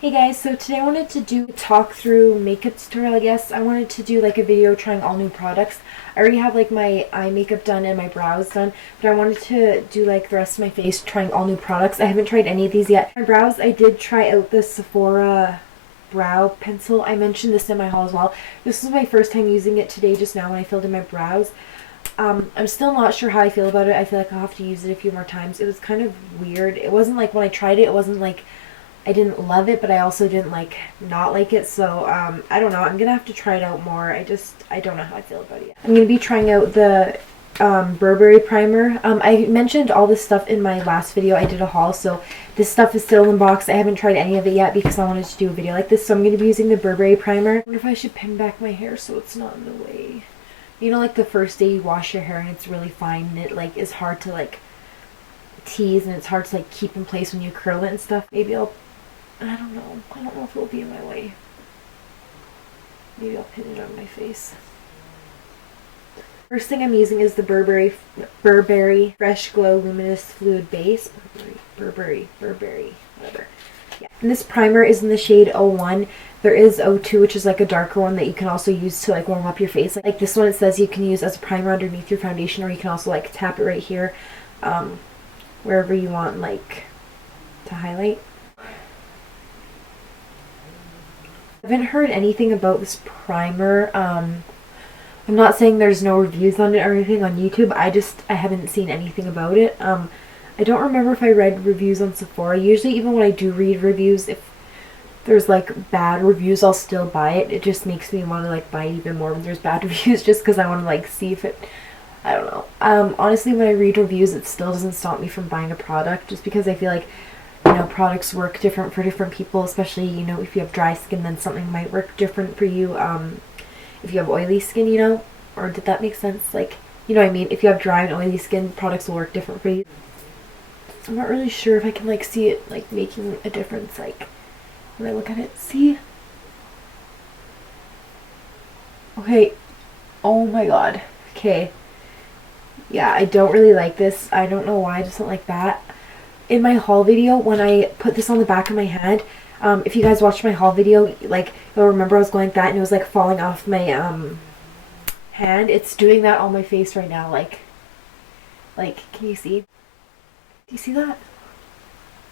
Hey guys, so today I wanted to do a talk through makeup tutorial, I guess. I wanted to do like a video trying all new products. I already have like my eye makeup done and my brows done, but I wanted to do like the rest of my face trying all new products. I haven't tried any of these yet. My brows, I did try out the Sephora brow pencil. I mentioned this in my haul as well. This was my first time using it today just now when I filled in my brows. I'm still not sure how I feel about it. I feel like I'll have to use it a few more times. It was kind of weird. It wasn't like when I tried it, it wasn't like I didn't love it, but I also didn't like not like it. So I don't know. I'm gonna have to try it out more. I don't know how I feel about it yet. I'm gonna be trying out the Burberry primer. I mentioned all this stuff in my last video. I did a haul, so this stuff is still in the box. I haven't tried any of it yet because I wanted to do a video like this. So I'm gonna be using the Burberry primer. I wonder if I should pin back my hair so it's not in the way. You know, like the first day you wash your hair and it's really fine and it like is hard to like tease and it's hard to like keep in place when you curl it and stuff. Maybe I don't know. I don't know if it'll be in my way. Maybe I'll pin it on my face. First thing I'm using is the Burberry Fresh Glow Luminous Fluid Base. Burberry, whatever. Yeah. And this primer is in the shade 01. There is 02, which is like a darker one that you can also use to like warm up your face. Like this one, it says you can use as a primer underneath your foundation, or you can also like tap it right here, wherever you want like to highlight. I haven't heard anything about this primer. I'm not saying there's no reviews on it or anything on YouTube. I haven't seen anything about it. I don't remember if I read reviews on Sephora. Usually even when I do read reviews, if there's like bad reviews, I'll still buy it. It just makes me want to like buy it even more when there's bad reviews, just because I want to like see if it, I don't know. Honestly, when I read reviews, it still doesn't stop me from buying a product, just because I feel like, you know, products work different for different people, especially, you know, if you have dry skin, then something might work different for you. If you have oily skin, you know, or did that make sense? Like, you know what I mean? If you have dry and oily skin, products will work different for you. I'm not really sure if I can like see it like making a difference, like when I look at it. See? Okay. Oh my god. Okay. Yeah, I don't really like this. I don't know why I just don't like that. In my haul video, when I put this on the back of my hand, if you guys watched my haul video, like, you'll remember I was going like that and it was like falling off my hand. It's doing that on my face right now. Like, can you see? Do you see that?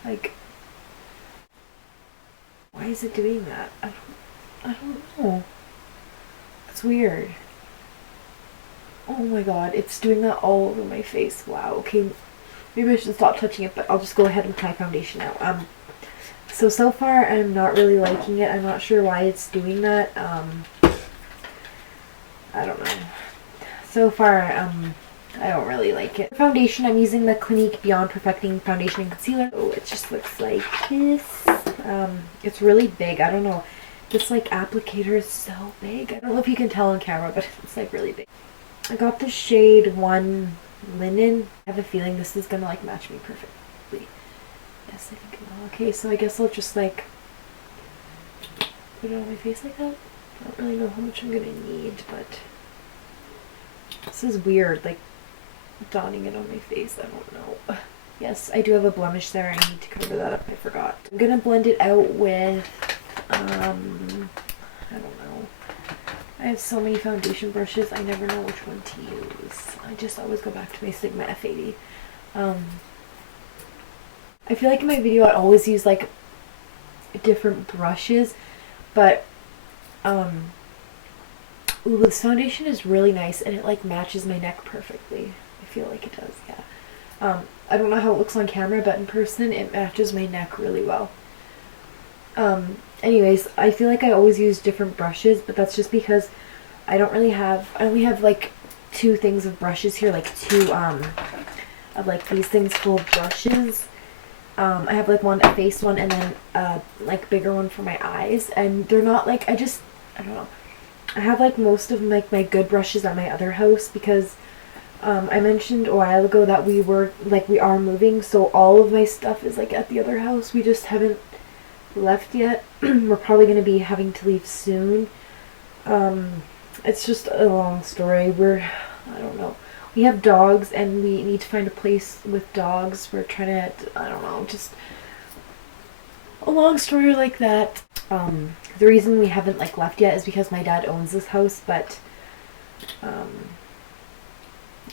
Like, why is it doing that? I don't know. It's weird. Oh my god, it's doing that all over my face. Wow. Okay, maybe I should stop touching it, but I'll just go ahead and try foundation now. So far I'm not really liking it. I'm not sure why it's doing that. I don't know. So far, I don't really like it. For foundation, I'm using the Clinique Beyond Perfecting Foundation and Concealer. Oh, it just looks like this. It's really big. I don't know. This like applicator is so big. I don't know if you can tell on camera, but it's like really big. I got the shade 1 Linen. I have a feeling this is gonna like match me perfectly. Yes, I think it will. Okay, so I guess I'll just like put it on my face like that. I don't really know how much I'm gonna need, but this is weird, like donning it on my face. I don't know. Yes, I do have a blemish there. I need to cover that up. I forgot. I'm gonna blend it out with I don't know. I have so many foundation brushes, I never know which one to use. I just always go back to my Sigma F80. I feel like in my video I always use like different brushes, but ooh, this foundation is really nice and it like matches my neck perfectly. I feel like it does, yeah. I don't know how it looks on camera, but in person it matches my neck really well. Anyways, I feel like I always use different brushes, but that's just because I only have like 2 things of brushes here, like 2 of like these things full of brushes. I have like a face one and then like bigger one for my eyes, and they're not like, I don't know. I have like most of like my good brushes at my other house because I mentioned a while ago that we are moving, so all of my stuff is like at the other house. We just haven't left yet. We're probably going to be having to leave soon. It's just a long story. I don't know. We have dogs and we need to find a place with dogs. We're trying to, I don't know, just a long story like that. The reason we haven't like left yet is because my dad owns this house, but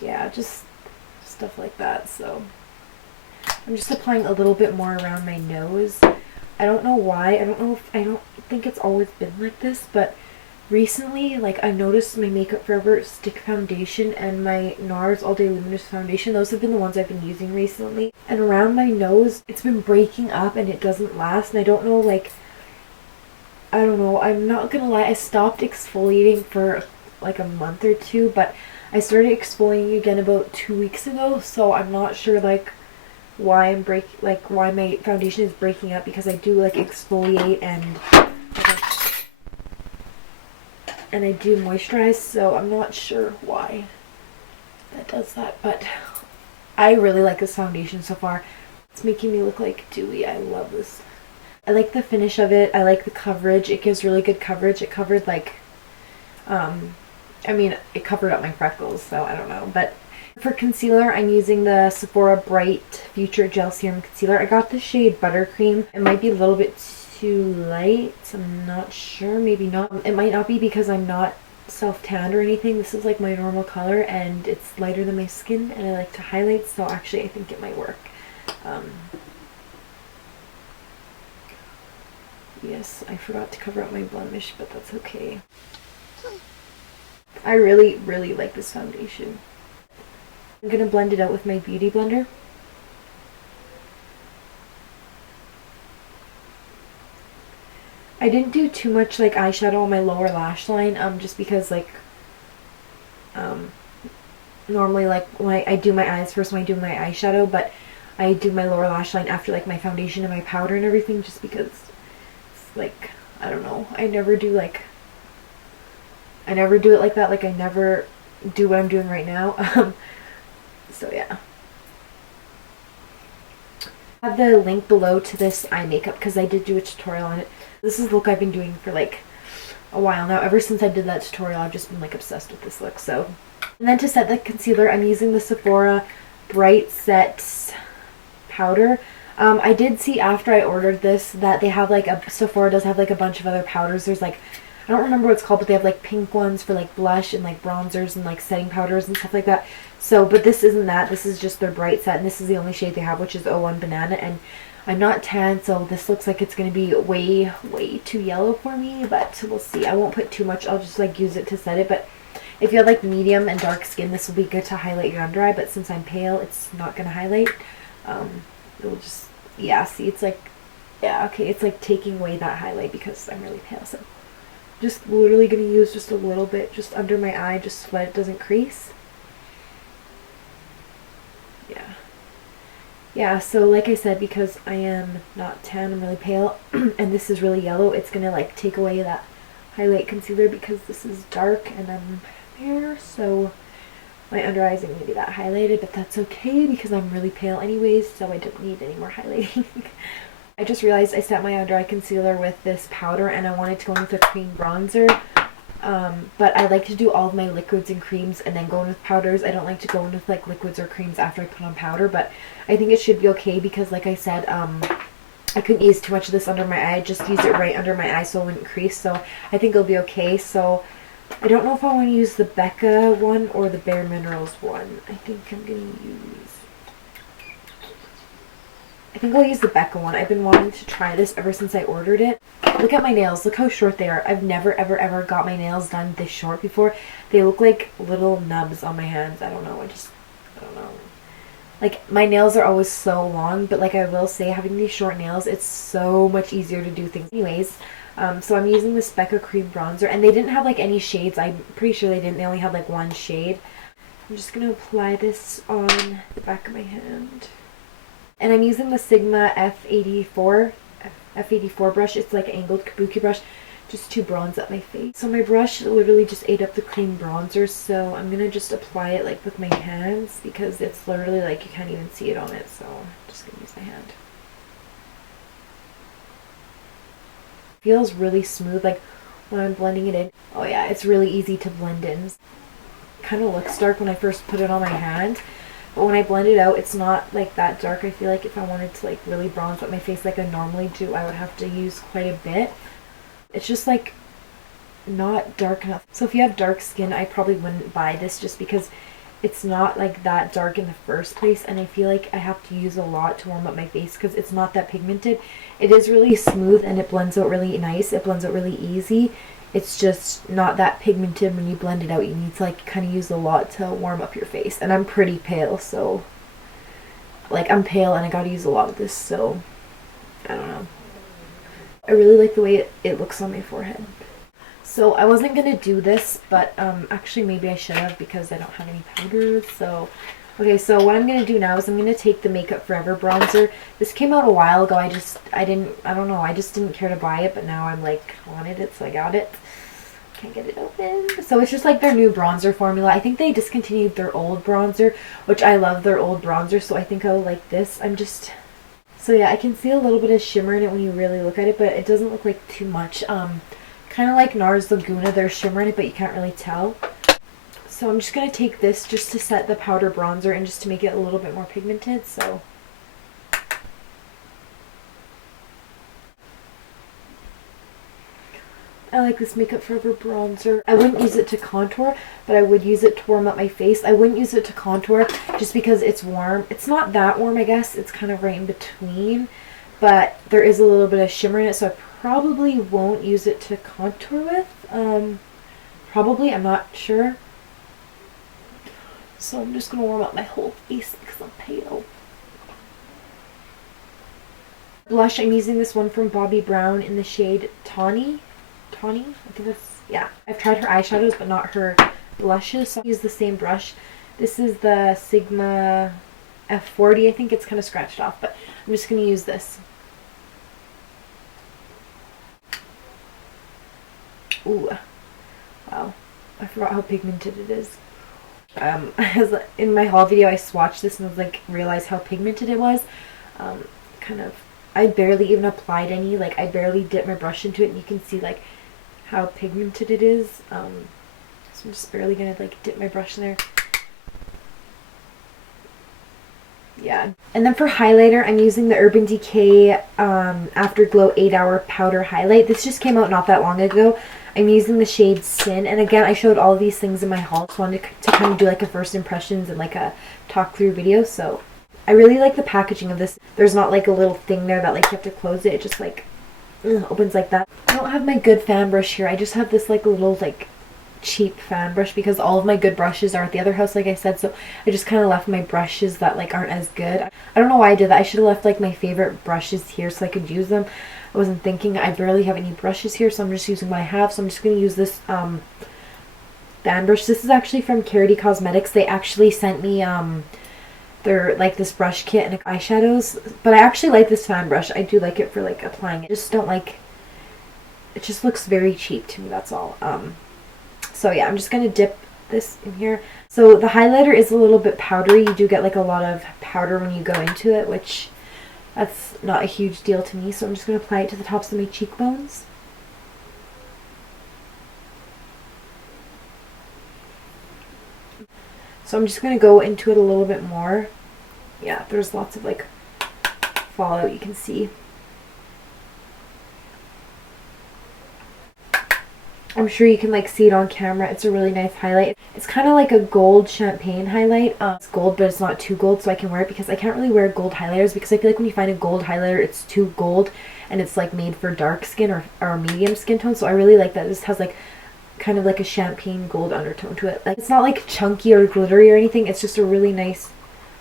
yeah, just stuff like that. So I'm just applying a little bit more around my nose. I don't know why. I don't think it's always been like this, but recently, like, I noticed my Makeup Forever stick foundation and my NARS All Day Luminous foundation, those have been the ones I've been using recently. And around my nose, it's been breaking up and it doesn't last. And I don't know, like, I don't know. I'm not gonna lie. I stopped exfoliating for like a month or two, but I started exfoliating again about 2 weeks ago. So I'm not sure, like, why why my foundation is breaking up, because I do like exfoliate and I do moisturize, so I'm not sure why that does that, but I really like this foundation so far. It's making me look like dewy. I love this. I like the finish of it. I like the coverage. It gives really good coverage. It covered like I mean, it covered up my freckles, so I don't know. But for concealer, I'm using the Sephora Bright Future Gel Serum Concealer. I got the shade Buttercream. It might be a little bit too light. I'm not sure. Maybe not. It might not be because I'm not self-tanned or anything. This is like my normal color and it's lighter than my skin and I like to highlight, so actually I think it might work. Yes, I forgot to cover up my blemish, but that's okay. I really, really like this foundation. I'm going to blend it out with my Beauty Blender. I didn't do too much like eyeshadow on my lower lash line, just because like, normally like when I do my eyes first when I do my eyeshadow, but I do my lower lash line after like my foundation and my powder and everything, just because it's like, I don't know, I never do it like that, like I never do what I'm doing right now. So yeah. I have the link below to this eye makeup because I did do a tutorial on it. This is the look I've been doing for like a while now. Ever since I did that tutorial, I've just been like obsessed with this look. So, and then to set the concealer, I'm using the Sephora Bright Set powder. I did see after I ordered this that they have like Sephora does have like a bunch of other powders. There's like, I don't remember what it's called, but they have like pink ones for like blush and like bronzers and like setting powders and stuff like that. So, but this isn't that. This is just their Bright Set, and this is the only shade they have, which is 01 Banana. And I'm not tan, so this looks like it's going to be way, way too yellow for me, but we'll see. I won't put too much. I'll just like use it to set it, but if you have like medium and dark skin, this will be good to highlight your under eye, but since I'm pale, it's not going to highlight. It'll just, yeah, see, it's like, yeah, okay, it's like taking away that highlight because I'm really pale, so just literally going to use just a little bit just under my eye just so that it doesn't crease. Yeah, so like I said, because I am not tan, I'm really pale, and this is really yellow, it's going to like take away that highlight concealer because this is dark and I'm fair, so my under eyes are going to be that highlighted, but that's okay because I'm really pale anyways, so I don't need any more highlighting. I just realized I set my under eye concealer with this powder and I wanted to go in with a cream bronzer. But I like to do all of my liquids and creams and then go in with powders. I don't like to go in with like liquids or creams after I put on powder, but I think it should be okay because like I said, I couldn't use too much of this under my eye. Just use it right under my eye so it wouldn't crease, so I think it'll be okay. So I don't know if I want to use the Becca one or the Bare Minerals one. I think I'll use the Becca one. I've been wanting to try this ever since I ordered it. Look at my nails. Look how short they are. I've never, ever, ever got my nails done this short before. They look like little nubs on my hands. I don't know. I don't know. Like, my nails are always so long, but like I will say, having these short nails, it's so much easier to do things. Anyways, so I'm using this Becca Cream Bronzer, and they didn't have like any shades. I'm pretty sure they didn't. They only had like one shade. I'm just going to apply this on the back of my hand. And I'm using the Sigma F84 brush. It's like an angled kabuki brush just to bronze up my face. So my brush literally just ate up the cream bronzer, so I'm going to just apply it like with my hands because it's literally like you can't even see it on it, so I'm just going to use my hand. It feels really smooth like when I'm blending it in. Oh yeah, it's really easy to blend in. It kind of looks dark when I first put it on my hand, but when I blend it out, it's not like that dark. I feel like if I wanted to like really bronze up my face like I normally do, I would have to use quite a bit. It's just like not dark enough. So if you have dark skin, I probably wouldn't buy this just because it's not like that dark in the first place, and I feel like I have to use a lot to warm up my face because it's not that pigmented. It is really smooth and it blends out really nice. It blends out really easy. It's just not that pigmented. When you blend it out, you need to like kind of use a lot to warm up your face. And I'm pretty pale, so like I'm pale and I gotta use a lot of this, so I don't know. I really like the way it looks on my forehead. So I wasn't going to do this, but actually maybe I should have because I don't have any powders. So, okay, so what I'm going to do now is I'm going to take the Makeup Forever bronzer. This came out a while ago. I don't know, I just didn't care to buy it, but now I'm like, wanted it, so I got it. Can't get it open. So it's just like their new bronzer formula. I think they discontinued their old bronzer, which I love their old bronzer, so I think I'll like this. So yeah, I can see a little bit of shimmer in it when you really look at it, but it doesn't look like too much. Kind of like NARS Laguna, there's shimmer in it, but you can't really tell. So I'm just going to take this just to set the powder bronzer and just to make it a little bit more pigmented. So I like this Makeup Forever bronzer. I wouldn't use it to contour, but I would use it to warm up my face. I wouldn't use it to contour just because it's warm. It's not that warm, I guess. It's kind of right in between, but there is a little bit of shimmer in it, so I probably won't use it to contour with. Probably, I'm not sure. So I'm just going to warm up my whole face because I'm pale. Blush, I'm using this one from Bobbi Brown in the shade Tawny. I think that's, yeah. I've tried her eyeshadows, but not her blushes, so I'll use the same brush. This is the Sigma F40. I think it's kind of scratched off, but I'm just going to use this. Ooh, wow, I forgot how pigmented it is. In my haul video, I swatched this and I was like, realized how pigmented it was. I barely even applied any, like I barely dipped my brush into it, and you can see like how pigmented it is. So I'm just barely gonna like dip my brush in there. Yeah. And then for highlighter, I'm using the Urban Decay Afterglow 8-Hour Powder Highlight. This just came out not that long ago. I'm using the shade Sin, and again, I showed all of these things in my haul, so I wanted to kind of do like a first impressions and like a talk through video. So I really like the packaging of this. There's not like a little thing there that like you have to close it. It just like opens like that. I don't have my good fan brush here. I just have this like little like cheap fan brush because all of my good brushes are at the other house, like I said, so I just kind of left my brushes that like aren't as good. I don't know why I did that. I should have left like my favorite brushes here so I could use them. I wasn't thinking. I barely have any brushes here, so I'm just using what I have. So I'm just going to use this fan brush. This is actually from Carity Cosmetics. They actually sent me their like this brush kit and eyeshadows, but I actually like this fan brush. I do like it for like applying it. I just don't like, it just looks very cheap to me, that's all. So yeah, I'm just going to dip this in here. So the highlighter is a little bit powdery. You do get like a lot of powder when you go into it, which that's not a huge deal to me. So I'm just going to apply it to the tops of my cheekbones. So I'm just going to go into it a little bit more. Yeah, there's lots of like fallout you can see. I'm sure you can like see it on camera. It's a really nice highlight. It's kind of like a gold champagne highlight. It's gold, but it's not too gold, so I can wear it because I can't really wear gold highlighters because I feel like when you find a gold highlighter, it's too gold and it's like made for dark skin or medium skin tone. So I really like that. This has like kind of like a champagne gold undertone to it. Like it's not like chunky or glittery or anything. It's just a really nice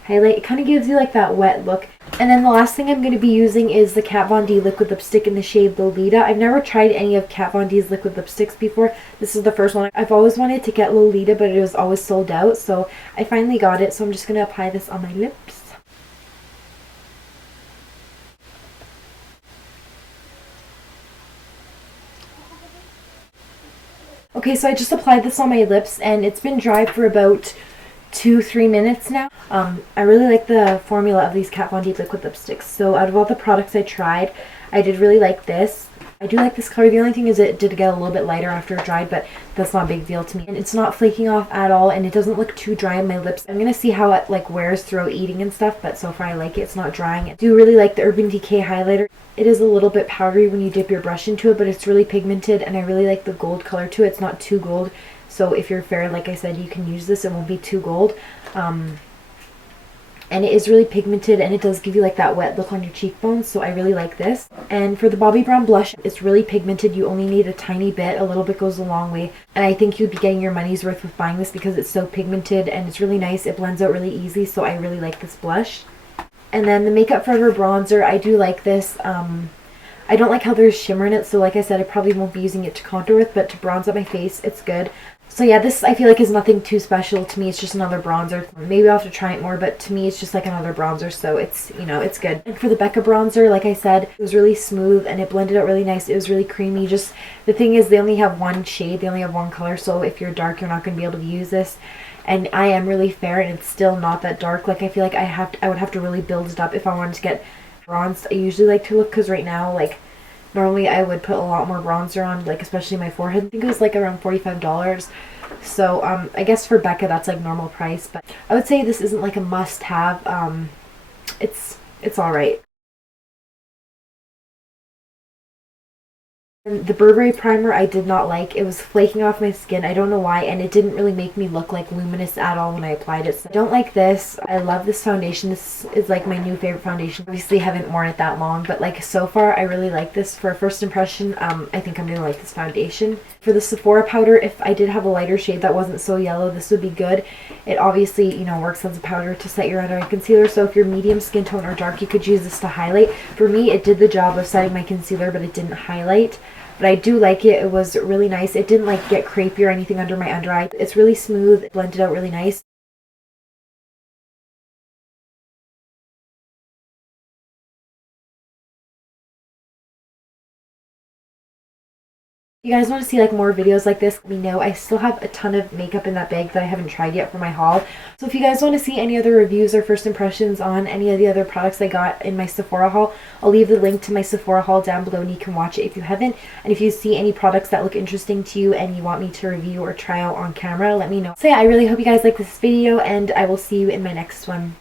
highlight. It kind of gives you like that wet look. And then the last thing I'm going to be using is the Kat Von D liquid lipstick in the shade Lolita. I've never tried any of Kat Von D's liquid lipsticks before. This is the first one. I've always wanted to get Lolita, but it was always sold out, so I finally got it. So I'm just going to apply this on my lips. Okay, so I just applied this on my lips and it's been dry for about 2-3 minutes now. I really like the formula of these Kat Von D liquid lipsticks. So out of all the products I tried, I did really like this. I do like this color. The only thing is it did get a little bit lighter after it dried, but that's not a big deal to me. And it's not flaking off at all, and it doesn't look too dry on my lips. I'm gonna see how it like wears throughout eating and stuff, but so far I like it. It's not drying. I do really like the Urban Decay highlighter. It is a little bit powdery when you dip your brush into it, but it's really pigmented, and I really like the gold color to it. It's not too gold, so if you're fair, like I said, you can use this. It won't be too gold. And it is really pigmented, and it does give you like that wet look on your cheekbones, so I really like this. And for the Bobbi Brown blush, it's really pigmented. You only need a tiny bit. A little bit goes a long way, and I think you'd be getting your money's worth with buying this because it's so pigmented and it's really nice. It blends out really easy, so I really like this blush. And then the Makeup Forever bronzer, I do like this. I don't like how there's shimmer in it, so like I said, I probably won't be using it to contour with, but to bronze up my face, it's good. So yeah, this I feel like is nothing too special to me. It's just another bronzer. Maybe I'll have to try it more, but to me it's just like another bronzer, so it's, you know, it's good. And for the Becca bronzer, like I said, it was really smooth and it blended out really nice. It was really creamy. Just the thing is, they only have one shade, they only have one color, so if you're dark, you're not going to be able to use this. And I am really fair, and it's still not that dark. Like I feel like I would have to really build it up if I wanted to get bronzed. I usually like to look, because right now, like, normally I would put a lot more bronzer on, like especially my forehead. I think it was like around $45. So I guess for Becca that's like normal price, but I would say this isn't like a must-have. It's all right. And the Burberry primer I did not like. It was flaking off my skin. I don't know why, and it didn't really make me look like luminous at all when I applied it. So I don't like this. I love this foundation. This is like my new favorite foundation. Obviously I haven't worn it that long, but like so far I really like this. For a first impression, I think I'm gonna like this foundation. For the Sephora powder, if I did have a lighter shade that wasn't so yellow, this would be good. It obviously, you know, works as a powder to set your under eye concealer, so if you're medium skin tone or dark, you could use this to highlight. For me, it did the job of setting my concealer, but it didn't highlight. But I do like it. It was really nice. It didn't like get crepey or anything under my under eye. It's really smooth. It blended out really nice. If you guys want to see like more videos like this, let me know. I still have a ton of makeup in that bag that I haven't tried yet for my haul. So if you guys want to see any other reviews or first impressions on any of the other products I got in my Sephora haul, I'll leave the link to my Sephora haul down below and you can watch it if you haven't. And if you see any products that look interesting to you and you want me to review or try out on camera, let me know. So yeah, I really hope you guys like this video, and I will see you in my next one.